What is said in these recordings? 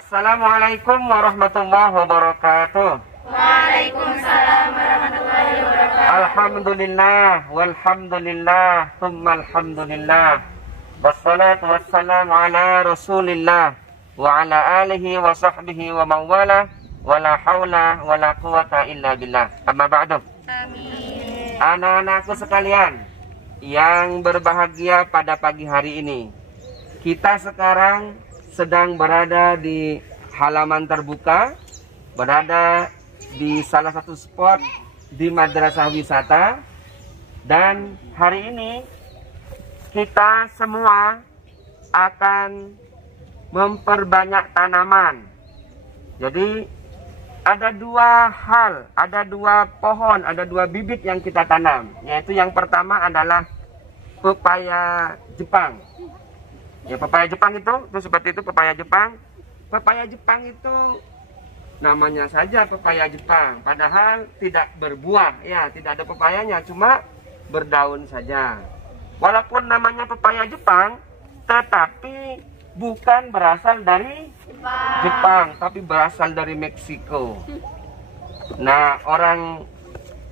Assalamualaikum warahmatullahi wabarakatuh. Waalaikumsalam warahmatullahi wabarakatuh. Alhamdulillah, walhamdulillah, thumma alhamdulillah. Wassalatu wassalamu ala rasulillah wa ala alihi wa sahbihi wa mawala wa la hawla wa la quwata illa billah. Amma ba'du. Amin. Anak-anakku sekalian yang berbahagia pada pagi hari ini, kita sekarang sedang berada di halaman terbuka, berada di salah satu spot di madrasah wisata. Dan hari ini kita semua akan memperbanyak tanaman. Jadi ada dua hal, ada dua pohon, ada dua bibit yang kita tanam. Yaitu yang pertama adalah pepaya Jepang. Ya, pepaya Jepang itu seperti itu, pepaya Jepang. Pepaya Jepang itu namanya saja pepaya Jepang, padahal tidak berbuah, ya, tidak ada pepayanya, cuma berdaun saja. Walaupun namanya pepaya Jepang, tetapi bukan berasal dari Jepang, tapi berasal dari Meksiko. Nah, orang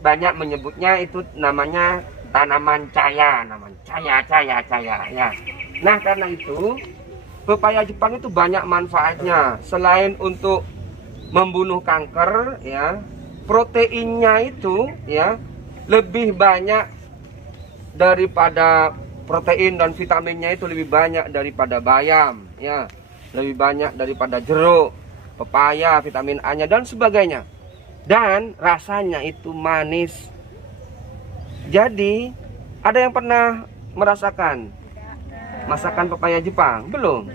banyak menyebutnya itu namanya tanaman caya, caya, ya. Nah, karena itu pepaya Jepang itu banyak manfaatnya. Selain untuk membunuh kanker, ya, proteinnya itu, ya, lebih banyak daripada protein dan vitaminnya itu lebih banyak daripada bayam, ya, lebih banyak daripada jeruk, pepaya, vitamin A-nya dan sebagainya. Dan rasanya itu manis. Jadi, ada yang pernah merasakan masakan pepaya Jepang? Belum?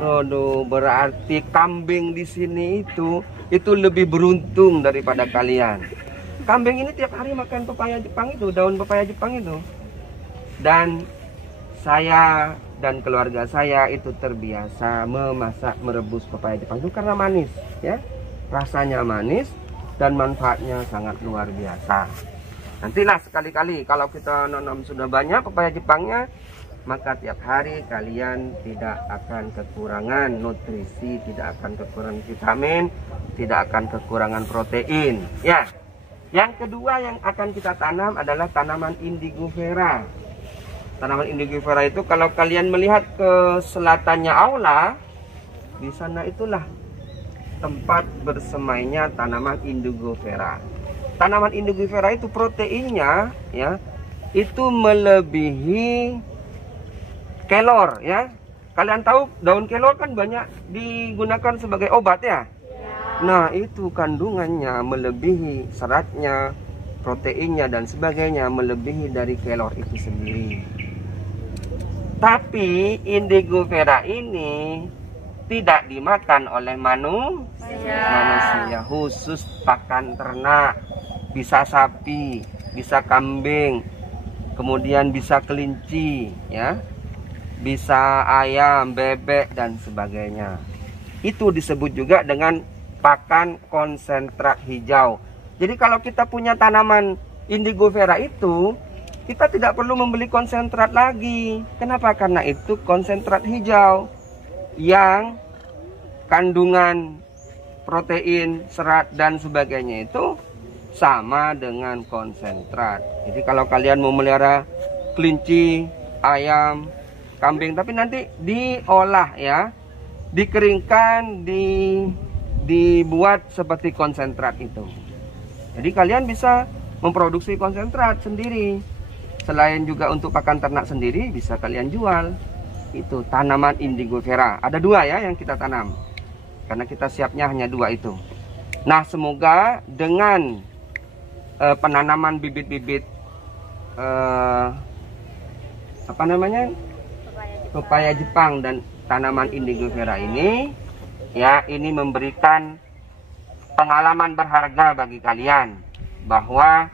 Aduh, berarti kambing di sini itu lebih beruntung daripada kalian. Kambing ini tiap hari makan pepaya Jepang itu, daun pepaya Jepang itu. Dan saya dan keluarga saya itu terbiasa memasak, merebus pepaya Jepang itu karena manis, ya. Rasanya manis dan manfaatnya sangat luar biasa. Nantilah sekali-kali kalau kita nanam sudah banyak pepaya Jepangnya, maka tiap hari kalian tidak akan kekurangan nutrisi, tidak akan kekurangan vitamin, tidak akan kekurangan protein, ya. Yang kedua yang akan kita tanam adalah tanaman indigofera. Tanaman indigofera itu kalau kalian melihat ke selatannya aula, di sana itulah tempat bersemainya tanaman indigofera. Tanaman indigofera itu proteinnya, ya, itu melebihi kelor, ya. Kalian tahu daun kelor kan banyak digunakan sebagai obat, ya. Nah, itu kandungannya melebihi seratnya, proteinnya dan sebagainya melebihi dari kelor itu sendiri. Tapi indigofera ini tidak dimakan oleh manusia, khusus pakan ternak. Bisa sapi, bisa kambing, kemudian bisa kelinci, ya. Bisa ayam, bebek dan sebagainya. Itu disebut juga dengan pakan konsentrat hijau. Jadi kalau kita punya tanaman indigofera itu, kita tidak perlu membeli konsentrat lagi. Kenapa? Karena itu konsentrat hijau yang kandungan protein, serat dan sebagainya itu sama dengan konsentrat. Jadi kalau kalian mau melihara kelinci, ayam, kambing, tapi nanti diolah, ya, dikeringkan, dibuat seperti konsentrat itu. Jadi kalian bisa memproduksi konsentrat sendiri. Selain juga untuk pakan ternak sendiri, bisa kalian jual. Itu tanaman indigofera. Ada dua, ya, yang kita tanam. Karena kita siapnya hanya dua itu. Nah, semoga dengan penanaman bibit-bibit apa namanya, pepaya Jepang dan tanaman indigofera ini, ya, ini memberikan pengalaman berharga bagi kalian, bahwa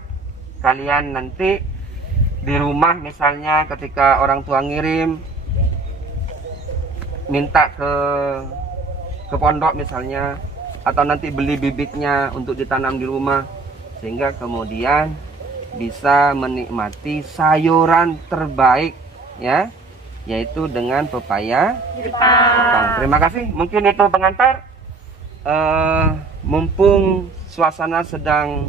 kalian nanti di rumah misalnya ketika orang tua ngirim, minta ke pondok misalnya, atau nanti beli bibitnya untuk ditanam di rumah, sehingga kemudian bisa menikmati sayuran terbaik, ya, yaitu dengan pepaya Jepang. Terima kasih. Mungkin itu pengantar. Mumpung suasana sedang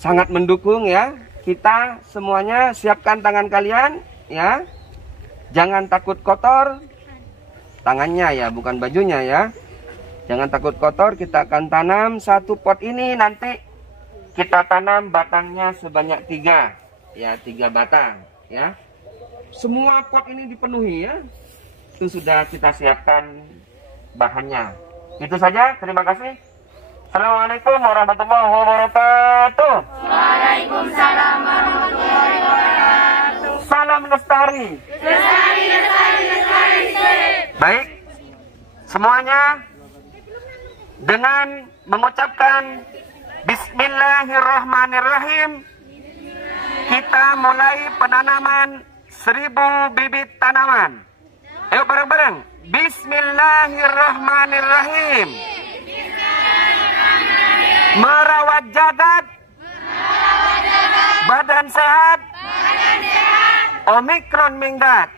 sangat mendukung ya, kita semuanya siapkan tangan kalian ya. Jangan takut kotor tangannya ya, bukan bajunya ya. Jangan takut kotor. Kita akan tanam satu pot ini, nanti kita tanam batangnya sebanyak 3 ya, 3 batang ya. Semua pot ini dipenuhi ya. Itu sudah kita siapkan bahannya. Itu saja, terima kasih. Assalamualaikum warahmatullahi wabarakatuh. Waalaikumsalam warahmatullahi wabarakatuh. Salam lestari. Lestari, lestari, lestari. Baik, semuanya dengan mengucapkan Bismillahirrahmanirrahim, kita mulai penanaman 1000 bibit tanaman. Ayo bareng-bareng. Bismillahirrahmanirrahim. Merawat jagat, badan sehat, Omikron minggat.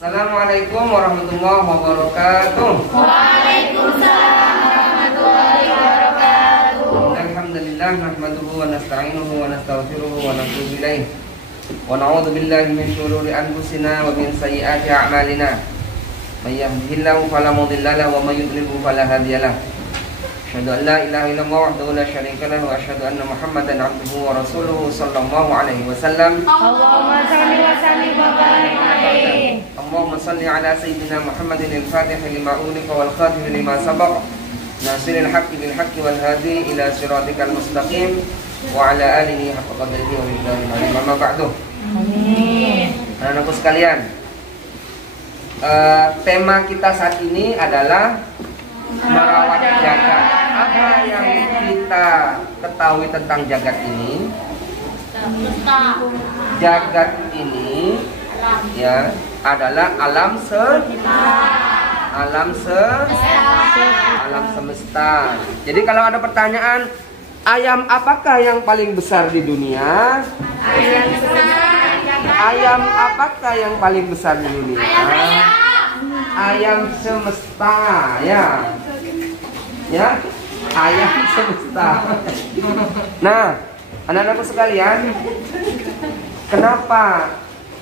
Assalamualaikum warahmatullahi wabarakatuh. Waalaikumsalam warahmatullahi wabarakatuh. Alhamdulillah nahmaduhu wa nasta'inuhu wa nastaghfiruhu wa natubu ilaih. Wa na'udzu billahi min shururi anfusina wa min sayyiati a'malina. May yahdihillahu fala mudilla lahu wa may yudlilhu fala hadiya lahu. Asyhadu an la ilaha illallah wahdahu la syarika lahu wa asyhadu anna Muhammadan 'abduhu wa rasuluhu sallallahu alaihi wasallam. Allahumma shalli wa sallim wa barik alaihi. Allahumma salli ala sayyidina Muhammadin al-Fatih lima ughliqa wal khatim lima sabaq. Nasiril haqqi bil haqqi wal hadi ila siratikal mustaqim wa ala alihi haqqa qadrihi wa miqdarihi al-'azim. Amma ba'du. Amin. Anak-anakku sekalian, tema kita saat ini adalah merawat jagat. Apa yang kita ketahui tentang jagat ini? Jagat ini ya adalah alam semesta. Jadi kalau ada pertanyaan, ayam apakah yang paling besar di dunia? Ayam apakah yang paling besar di dunia? Ayam semesta, ya. Ya, ayam semesta. Nah, anak-anakku sekalian, kenapa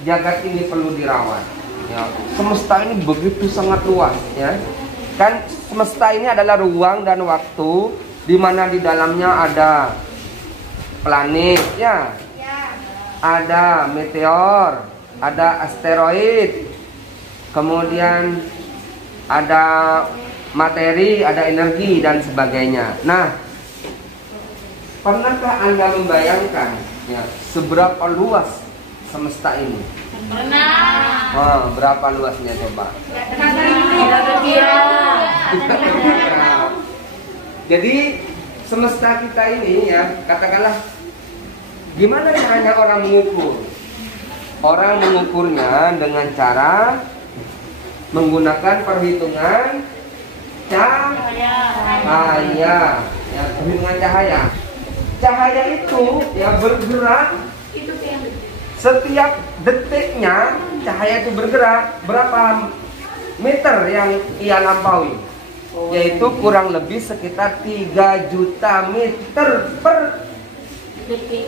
jagat ini perlu dirawat? Ya, semesta ini begitu sangat luas, ya. Kan semesta ini adalah ruang dan waktu di mana di dalamnya ada planet, ya. Ada meteor, ada asteroid, kemudian ada materi, ada energi dan sebagainya. Nah, pernahkah Anda membayangkan ya seberapa luas semesta ini? Pernah. Oh, berapa luasnya coba? Jadi semesta kita ini ya, katakanlah gimana caranya orang mengukur? Orang mengukurnya dengan cara menggunakan perhitungan cahaya. Ya, perhitungan cahaya. Cahaya itu ya bergerak setiap detiknya. Cahaya itu bergerak berapa meter yang ia lampaui? Yaitu kurang lebih sekitar 3 juta meter per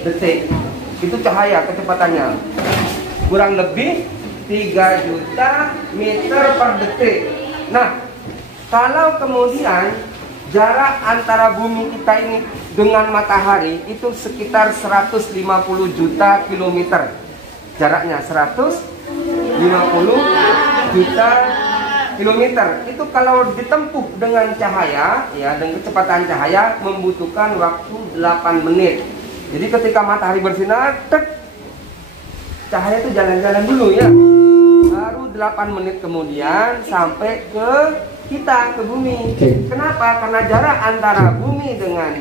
detik. Itu cahaya kecepatannya. Kurang lebih 3 juta meter per detik. Nah, kalau kemudian jarak antara bumi kita ini dengan matahari itu sekitar 150 juta kilometer. Jaraknya 150 juta kilometer. Itu kalau ditempuh dengan cahaya, ya, dengan kecepatan cahaya membutuhkan waktu 8 menit. Jadi ketika matahari bersinar, cahaya itu jalan-jalan dulu ya. Baru 8 menit kemudian sampai ke kita, ke bumi. Kenapa? Karena jarak antara bumi dengan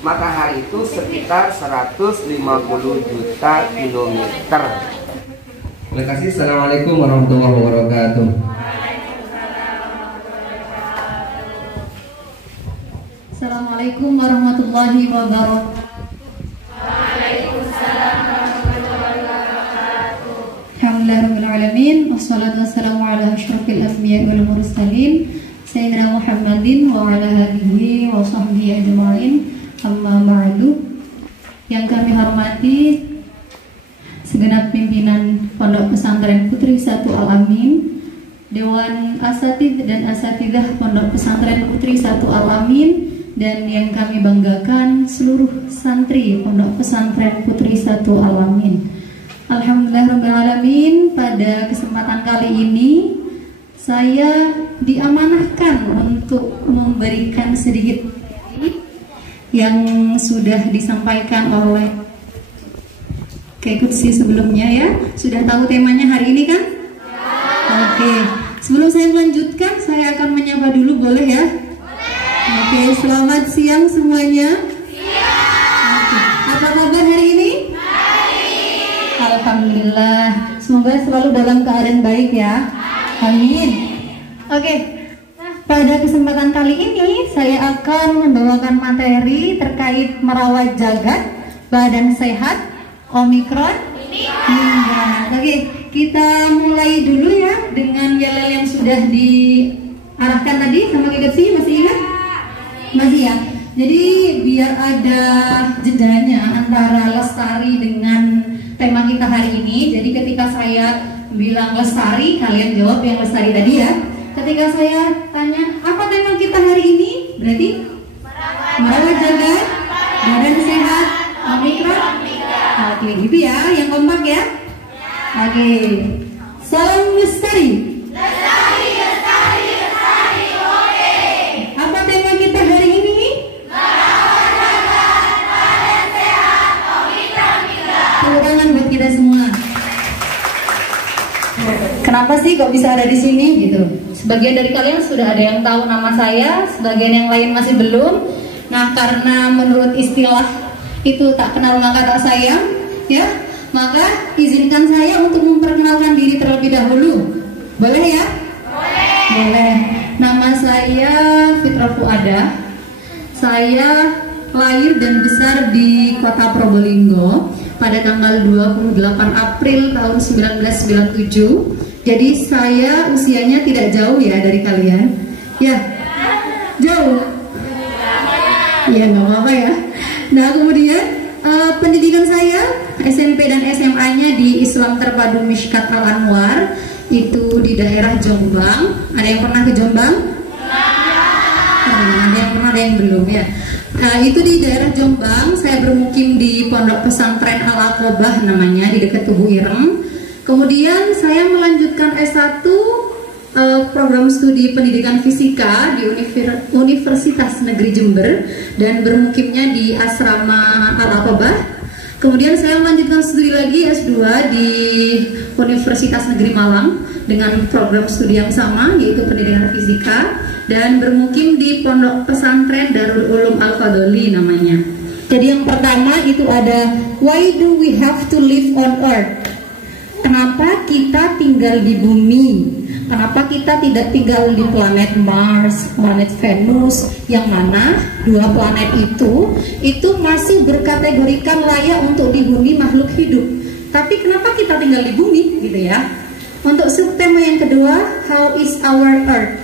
matahari itu sekitar 150 juta kilometer. Terima kasih. Assalamualaikum warahmatullahi wabarakatuh. Assalamualaikum warahmatullahi wabarakatuh. Alhamdulillahirrahmanirrahim. Wassalatu wassalamu ala asyrafil anbiya wal mursalin Sayyidina Muhammadin wa ala alihi wa sahbihi ajma'in. Amma ba'du. Yang kami hormati segenap pimpinan Pondok Pesantren Putri Satu Al-Amin, Dewan Asatidz dan Asatidzah Pondok Pesantren Putri Satu Al-Amin, dan yang kami banggakan seluruh santri Pondok Pesantren Putri Satu Al-Amin. Alhamdulillahirrahmanirrahim. Pada kesempatan kali ini saya diamanahkan untuk memberikan sedikit yang sudah disampaikan oleh Kekutsi sebelumnya ya. Sudah tahu temanya hari ini kan? Oke. Sebelum saya melanjutkan, saya akan menyapa dulu, boleh ya? Oke, selamat siang semuanya. Apa kabar hari ini? Alhamdulillah, semoga selalu dalam keadaan baik ya. Amin. Oke, pada kesempatan kali ini saya akan membawakan materi terkait merawat jagat, badan sehat, Omikron hingga. Oke, kita mulai dulu ya dengan yel-yel yang sudah diarahkan tadi sama Kekutsi, masih ingat? Masih ya. Jadi biar ada jedanya antara lestari dengan tema kita hari ini. Jadi ketika saya bilang lestari, kalian jawab yang lestari tadi ya. Ketika saya tanya apa tema kita hari ini, berarti merawat jagat, badan sehat, Omikron. Oke, gitu ya, yang kompak ya. Oke, salam lestari. Lestari, lestari, lestari, oke. Apa tema kita hari ini? Merawat jagat, badan sehat, Omikron. Tepuk tangan buat kita semua. Kenapa sih kok bisa ada di sini gitu? Sebagian dari kalian sudah ada yang tahu nama saya, sebagian yang lain masih belum. Nah, karena menurut istilah itu tak kenal maka tak sayang, Ya, maka izinkan saya untuk memperkenalkan diri terlebih dahulu. Boleh ya? Boleh. Nama saya Fitra Fuada. Saya lahir dan besar di Kota Probolinggo pada tanggal 28 April tahun 1997. Jadi saya usianya tidak jauh ya dari kalian. Ya, jauh. Ya nggak apa-apa ya. Nah kemudian pendidikan saya SMP dan SMA-nya di Islam Terpadu Mishkat Al Anwar, itu di daerah Jombang. Ada yang pernah ke Jombang? Ada yang pernah, ada yang belum ya. Itu di daerah Jombang. Saya bermukim di Pondok Pesantren Al Aqobah namanya, di dekat Tugu Ireng. Kemudian saya melanjutkan S1 program studi pendidikan fisika di Universitas Negeri Jember dan bermukimnya di Asrama Al Aqobah. Kemudian saya melanjutkan studi lagi S2 di Universitas Negeri Malang dengan program studi yang sama, yaitu pendidikan fisika, dan bermukim di Pondok Pesantren Darul Ulum Al-Fadholi namanya. Jadi yang pertama itu ada, why do we have to live on earth? Kenapa kita tinggal di bumi? Kenapa kita tidak tinggal di planet Mars, planet Venus, yang mana dua planet itu masih berkategorikan layak untuk dihuni makhluk hidup. Tapi kenapa kita tinggal di bumi, gitu ya? Untuk subtema yang kedua, how is our earth?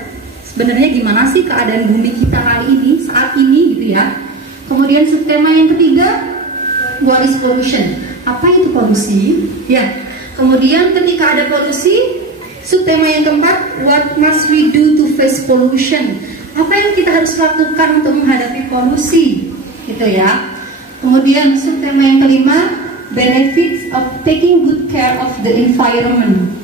Sebenarnya gimana sih keadaan bumi kita hari ini, saat ini, gitu ya? Kemudian subtema yang ketiga, what is pollution? Apa itu polusi? Ya. Kemudian ketika ada polusi, subtema yang keempat, what must we do to face pollution? Apa yang kita harus lakukan untuk menghadapi polusi, gitu ya. Kemudian subtema yang kelima, benefits of taking good care of the environment.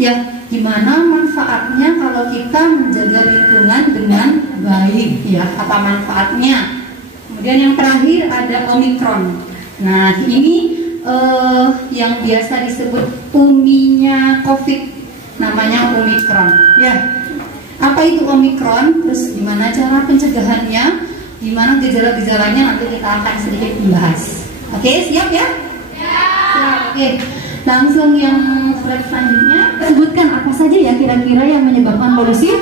Ya, gimana manfaatnya kalau kita menjaga lingkungan dengan baik, ya, apa manfaatnya. Kemudian yang terakhir ada Omicron. Nah, ini yang biasa disebut uminya COVID, namanya Omicron. Ya, apa itu Omicron? Terus gimana cara pencegahannya? Gimana gejala-gejalanya? Nanti kita akan sedikit membahas. Oke, siap ya? Siap. Oke, langsung yang slide selanjutnya. Sebutkan apa saja ya kira-kira yang menyebabkan polusi?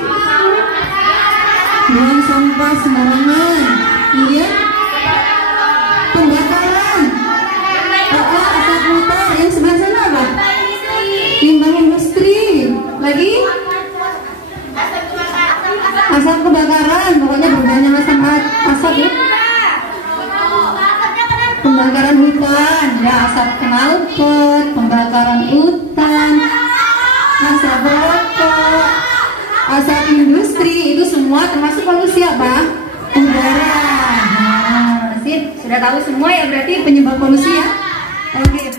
Buang sampah sembarangan. Kemudian pembakaran. Asap motor. Yang sebelah sana apa? Limbah industri. Lagi? Asap kebakaran. Pokoknya berubahnya asap ya. Pembakaran hutan, ya, asap knalpot, pembakaran hutan, asap rokok, asap industri, itu semua termasuk polusi apa? Udara. Nah, sip, sudah tahu semua ya berarti penyebab polusi ya? Oke.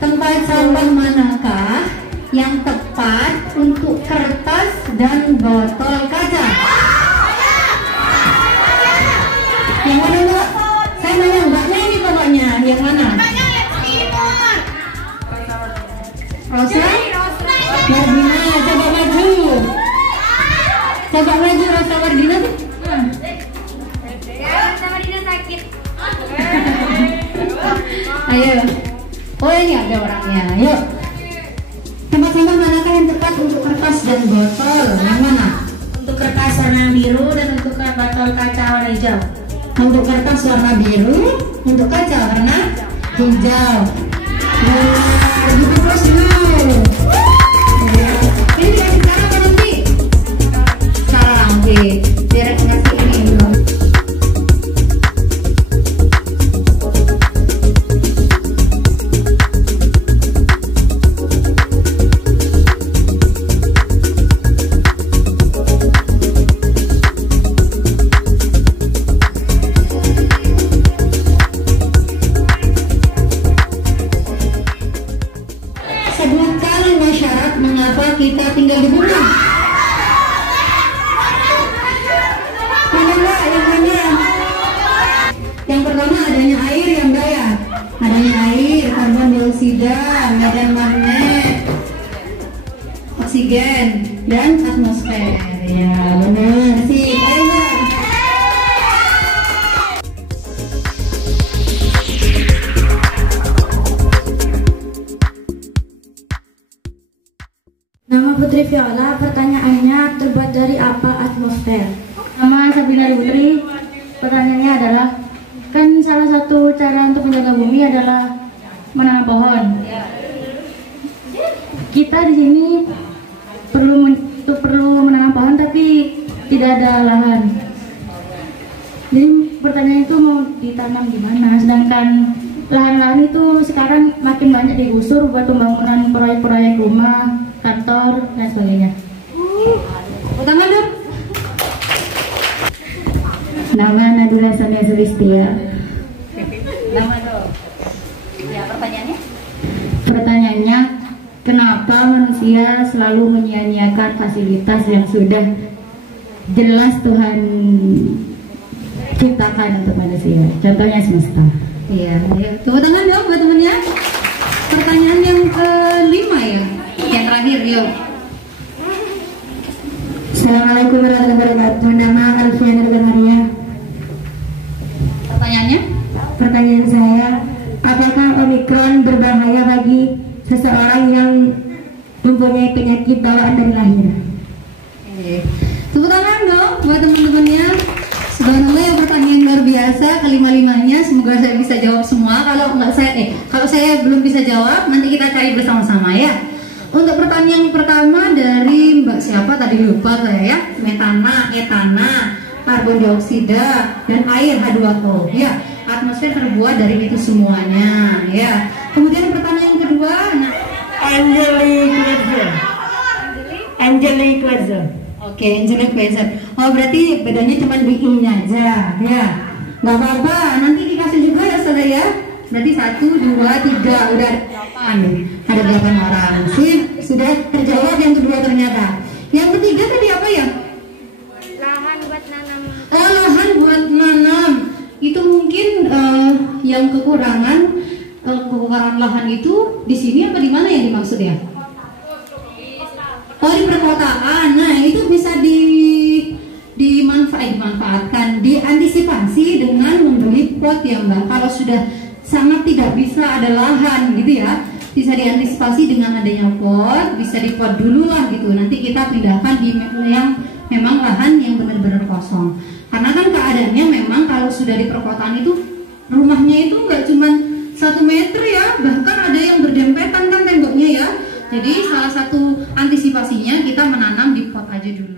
Tempat sampah manakah yang tepat untuk kertas dan botol kaca? Yang mana mbak? Saya nanya mbaknya ini pokoknya. Yang mana? Rosa? Wardina, coba maju. Coba maju Rosa Wardina tuh. Rosa Wardina sakit. Ayo. Oh ini ada orangnya, yuk. Tempat sampah manakah yang tepat untuk kertas dan botol? Yang mana? Untuk kertas warna biru dan untuk botol kaca warna hijau. Untuk kertas warna biru, untuk kaca warna hijau. Nah, gitu terus dulu. Ini dikasih sekarang apa nanti? Sekarang, oke. Biar aku ngasih ini dulu. Sebutkan oksigen dan atmosfer. Ya, benar sih. Ayo, Mbak. Nama Putri Viola, pertanyaannya terbuat dari apa atmosfer? Nama Sabina Putri, pertanyaannya adalah, kan salah satu cara untuk menjaga bumi adalah menanam pohon. Kita di sini perlu menanam pohon tapi tidak ada lahan. Jadi pertanyaan itu mau ditanam di mana? Sedangkan lahan-lahan itu sekarang makin banyak digusur buat pembangunan proyek-proyek rumah, kantor, dan sebagainya. Pertama dong. Nama Nadula Samia Sulistia. Nama dong. Ya, pertanyaannya? Pertanyaannya, kenapa manusia selalu menyia-nyiakan fasilitas yang sudah jelas Tuhan ciptakan untuk manusia? Contohnya semesta. Iya, ya. Tepuk tangan dong buat temennya. Pertanyaan yang kelima ya. Yang terakhir, yuk. Assalamualaikum warahmatullahi wabarakatuh. Nama Alfian Nurbaharia. Pertanyaannya? Pertanyaan saya, apakah Omikron berbahaya bagi seseorang yang mempunyai penyakit bawaan dari lahir? Tepuk tangan dong buat teman-temannya. Subhanallah, ya, pertanyaan luar biasa kelima-limanya. Semoga saya bisa jawab semua. Kalau saya belum bisa jawab, nanti kita cari bersama-sama ya. Untuk pertanyaan yang pertama dari Mbak siapa tadi lupa saya ya. Metana, etana, karbon dioksida, dan air H2O. Ya, atmosfer terbuat dari itu semuanya. Ya. Kemudian pertanyaan kedua, nah, Angelique Weather. oke, Angelique Weather. Oh, berarti bedanya cuma di I-nya aja, ya. Nggak apa-apa, nanti dikasih juga ya saudara ya. Berarti 1, 2, 3, udah 8. Ada 8 orang. Sip, sudah terjawab yang kedua ternyata. Yang ketiga tadi apa ya? Lahan buat nanam. Oh, lahan buat nanam. Itu mungkin yang kekurangan lahan itu di sini apa di mana yang dimaksud ya? Oh, di perkotaan. Nah, itu bisa dimanfaatkan, diantisipasi dengan membeli pot ya Mbak. Kalau sudah sangat tidak bisa ada lahan gitu ya, bisa diantisipasi dengan adanya pot, bisa dipot dulu lah gitu. Nanti kita pindahkan di yang memang lahan yang benar-benar kosong. Karena kan keadaannya memang kalau sudah di perkotaan itu rumahnya itu nggak cuma 1 meter ya, bahkan ada yang berdempetan kan temboknya ya. Jadi salah satu antisipasinya kita menanam di pot aja dulu.